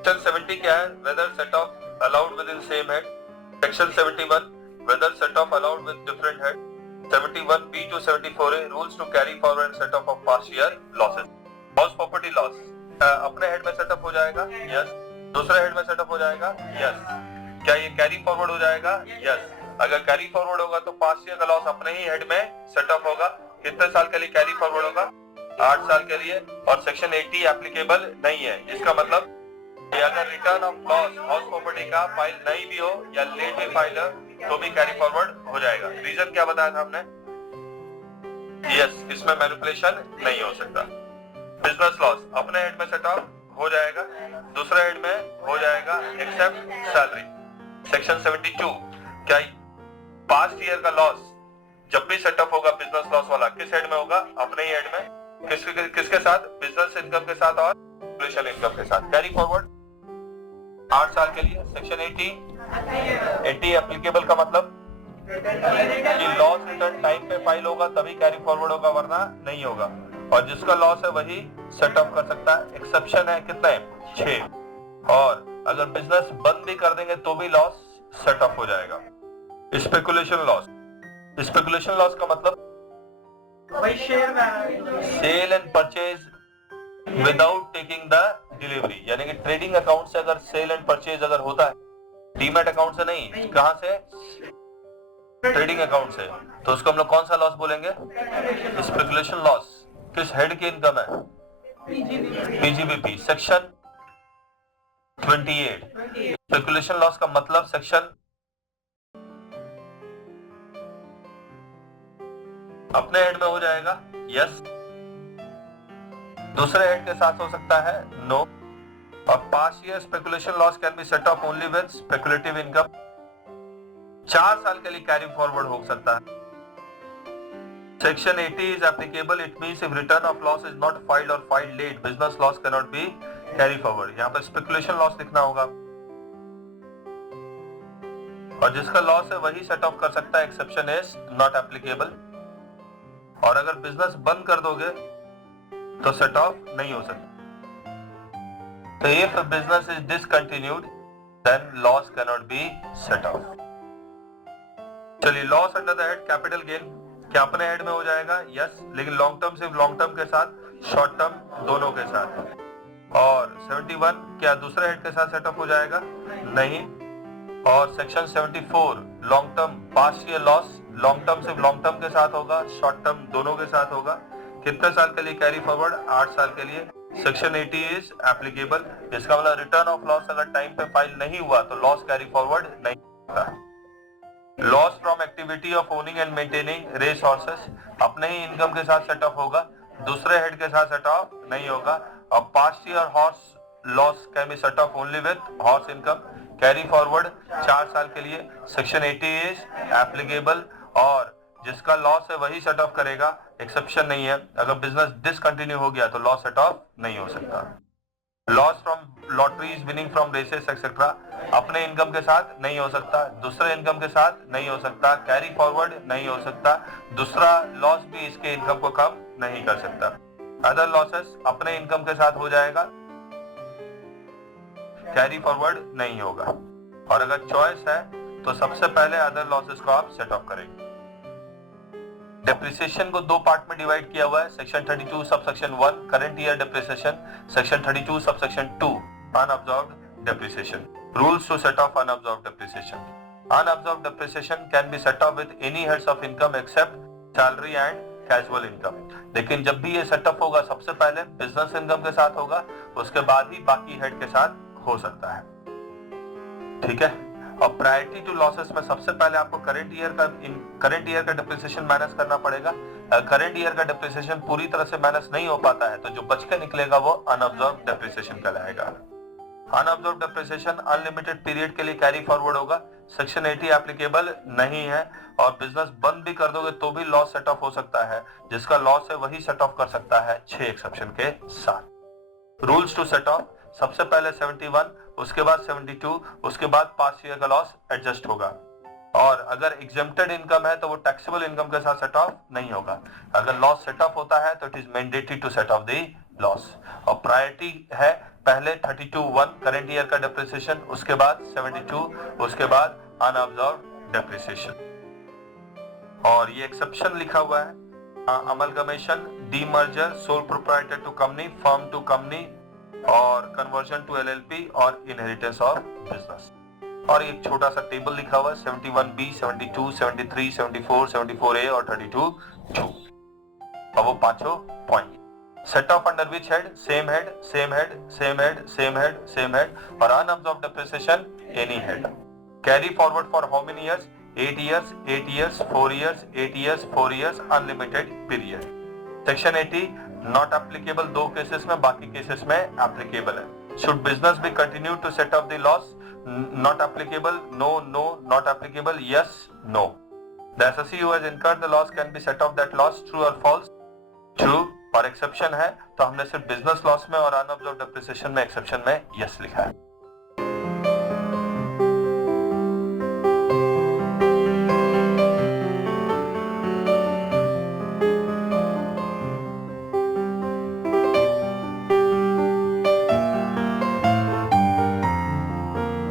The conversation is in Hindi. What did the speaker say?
सेक्शन 70 क्या है? Whether set off allowed within same head. Section 71 whether set off allowed with different head. 71B to 74A rules to carry forward and set off past year losses. House property loss अपने हेड में सेटअप हो जाएगा, यस। दूसरे हेड में सेटअप हो जाएगा, यस। क्या ये कैरी फॉरवर्ड हो जाएगा? यस। अगर कैरी फॉरवर्ड होगा तो पास्ट ईयर का लॉस अपने ही हेड में सेटअप होगा। कितने साल के लिए कैरी फॉरवर्ड होगा? 8 साल के लिए। और सेक्शन 80 एप्लीकेबल नहीं है। इसका मतलब अगर return of loss house property का फाइल नहीं भी हो या लेट भी फाइल हो तो भी कैरी फॉरवर्ड हो जाएगा। रीजन क्या बताया था हमने? यस, इसमें मैनिपुलेशन नहीं हो सकता। बिजनेस लॉस अपने हेड में सेटअप हो जाएगा, दूसरे हेड में हो जाएगा एक्सेप्ट सैलरी। सेक्शन 72 क्या पास्ट ईयर का लॉस जब भी सेटअप होगा बिजनेस लॉस वाला किस हेड में होगा? अपने ही हेड में। किसके साथ? बिजनेस इनकम के साथ और ऑपरेशनल इनकम के साथ। कैरी फॉरवर्ड 8 साल के लिए। सेक्शन 80 एप्लीकेबल का मतलब कि लॉस रिटर्न टाइम पे फाइल होगा तभी कैरी फॉरवर्ड होगा, वरना नहीं होगा। और जिसका लॉस है वही सेटअप कर सकता है। एक्सेप्शन है कितने? 6। और अगर बिजनेस बंद भी कर देंगे तो भी लॉस सेटअप हो जाएगा। Speculation loss. स्पेकुलेशन लॉस का मतलब sale and purchase without taking the delivery, यानी कि ट्रेडिंग अकाउंट से अगर सेल एंड परचेज अगर होता है, डीमैट अकाउंट से नहीं, कहां से? ट्रेडिंग अकाउंट से, तो उसको हम लोग कौन सा लॉस बोलेंगे? Speculation loss. किस हेड की इनकम है? पीजीबीपी। सेक्शन 28 स्पेकुलेशन लॉस का मतलब सेक्शन अपने हेड में हो जाएगा, यस। दूसरे हेड के साथ हो सकता है, नो। और past year speculation loss can be set of only with speculative income. 4 साल के लिए कैरी फॉरवर्ड हो सकता है। Section 80 is applicable. It means if return of loss is not filed or filed late, business loss cannot be carry forward. यहाँ पर स्पेकुलेशन लॉस लिखना होगा। और जिसका लॉस है वही सेट ऑफ कर सकता है। Exception is not applicable. और अगर बिजनेस बंद कर दोगे तो सेट ऑफ नहीं हो सकता। तो if business is discontinued then loss cannot be set off. चलिए, loss under the head capital gain क्या अपने हेड में हो जाएगा? यस। लेकिन लॉन्ग टर्म सिर्फ लॉन्ग टर्म के साथ, शॉर्ट टर्म दोनों के साथ। और 71 क्या दूसरे हेड के साथ सेटअप हो जाएगा? नहीं। और section 74 long term past year loss, long term सिर्फ लॉन्ग टर्म के साथ होगा, शॉर्ट टर्म दोनों के साथ होगा। कितने साल के लिए कैरी फॉरवर्ड? 8 साल के लिए। Section 80 is applicable. इसका मतलब रिटर्न ऑफ लॉस अगर टाइम पे फाइल नहीं हुआ तो लॉस कैरी फॉरवर्ड नहीं होता। Loss from activity of owning and maintaining race horses अपने ही इनकम के साथ सेटअप होगा, दूसरे हेड के साथ सेटअप नहीं होगा। और past year horse loss can be set of only with horse income. Carry forward 4 साल के लिए। Section 80 is applicable. और जिसका लॉस है वही सेट ऑफ करेगा, एक्सेप्शन नहीं है। अगर बिजनेस डिसकंटिन्यू हो गया तो लॉस सेट ऑफ नहीं हो सकता। Loss from lotteries winning from races etcetera अपने इनकम के साथ नहीं हो सकता, दूसरे इनकम के साथ नहीं हो सकता, कैरी फॉरवर्ड नहीं हो सकता, दूसरा लॉस भी इसके इनकम को कम नहीं कर सकता। अदर लॉसेस अपने इनकम के साथ हो जाएगा, कैरी फॉरवर्ड नहीं होगा। और अगर चॉइस है तो सबसे पहले अदर लॉसेस को आप सेट ऑफ करेंगे। डेप्रिसिएशन को 2 पार्ट में डिवाइड किया हुआ है। Section 32 subsection 1 current year depreciation, section 32 subsection 2 unabsorbed depreciation. Rules to set off unabsorbed depreciation. Unabsorbed depreciation can be set off with any heads of income except salary and casual income. लेकिन जब भी ये सेटअप होगा सबसे पहले बिजनेस इनकम के साथ होगा, उसके बाद ही बाकी हेड के साथ हो सकता है। ठीक है। और प्रायोरिटी टू लॉसेस में सबसे पहले आपको करंट ईयर का डिप्रिसिएशन माइनस करना पड़ेगा। करंट ईयर का डिप्रिसिएशन पूरी तरह से माइनस नहीं हो पाता है तो जो बच के निकलेगा वो अनअब्सॉर्ब्ड डिप्रिसिएशन कहलाएगा। अनअब्सॉर्ब्ड डिप्रिसिएशन अनलिमिटेड पीरियड के लिए कैरी फॉरवर्ड होगा। सेक्शन 80 एप्लीकेबल नहीं है। और बिजनेस बंद भी कर दोगे तो भी लॉस सेट ऑफ हो सकता है, जिसका लॉस है वही सेट ऑफ कर सकता है 6 एक्सेप्शन के साथ। रूल्स टू सेट ऑफ सबसे पहले 71, उसके बाद 72, उसके बाद पास्ट ईयर का लॉस एडजस्ट होगा। और अगर एग्जेम्प्टेड इनकम है तो वो टैक्सेबल इनकम के साथ सेट ऑफ नहीं होगा। अगर लॉस सेट ऑफ होता है तो it is mandatory to set off the loss. और प्रायोरिटी है पहले 32(1) करंट ईयर का डेप्रिसिएशन, उसके बाद 72, उसके बाद अनअब्जॉर्ब्ड डेप्रिसिएशन। और ये एक्सेप्शन लिखा हुआ है, amalgamation, demerger, sole proprietor to company, firm to company, और कन्वर्जन टू एलएलपी और इनहेरिटेंस ऑफ बिजनेस। और एक छोटा सा टेबल लिखा हुआ है 71B, 72, 73, 74, 74A और 32(2). अब वो पांचों point set off under which head, same head, same head, same head, same head, same head, और unabsorbed depreciation any head. Carry forward for how many years? 8 years, 8 years, 4 years, 8 years, 4 years, unlimited period। Section 80 not applicable दो केसेस में, बाकी केसेस में एप्लीकेबल है। Should business be continue to set off the loss? Not applicable, no, no, not applicable, yes, no. The assessee who has incurred the loss can be set off that loss, true और फॉल्स? ट्रू। और एक्सेप्शन है तो हमने सिर्फ बिजनेस लॉस में और अनअब्जॉर्ब्ड डेप्रिसिएशन में एक्सेप्शन में यस लिखा है।